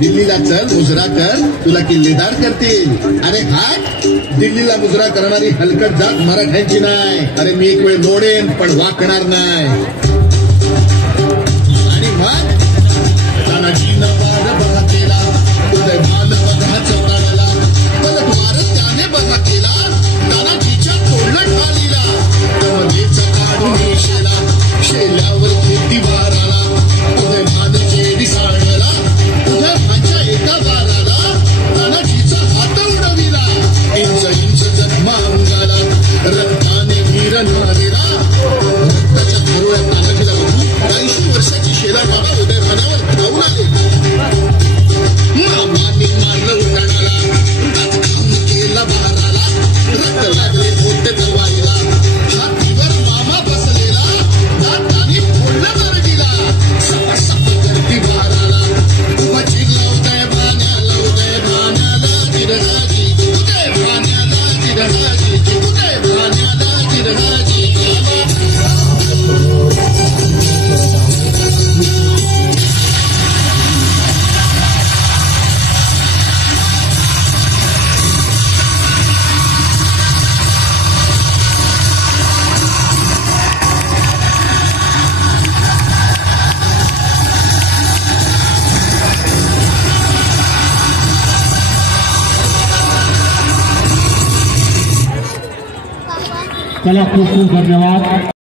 दिल्लीला चल, मुजरा कर, तुला किल्लेदार करतील. अरे हा दिल्लीला मुजरा करणारी हलकट जात मराठ्यांची नाही. अरे मी एक वेळ मोडेन पण वाकणार नाही. आणि मग तानाजीनं वार बघा केला, उदय भान बघा चौराळ्याला, पलट वार त्याने बघा केला, तानाजीच्या तोडला ठालीला, तमदेचा काढून शेला, शेल्यावर किती वार आला, उदय भान चेडी साळला, उदय भानच्या एका वाराला तानाजीचा हात उडविला, इंच इंच जन्मा अंगाला, रक्ताने वीर नवलेला, रक्ताच्या धरोळ्यात तानाजीला बघून 80 वर्षाची शेला बाबा उदय भानावर धावून आले. मामाने मारलं उठाणाला, हात खाऊन केला बहाराला, रक्त लागले मोठे तलवारीला, हातीवर मामा बसलेला, दाताने फोडलं गरजीला, सप करती बहाराला, उभा चिडला उदय भाण्याला, उदय भाण्याला गिरहाजी, उदय भाण्याला गिरहाजी, उदय भाण्याला गिरहाजी. चला खूप खूप धन्यवाद.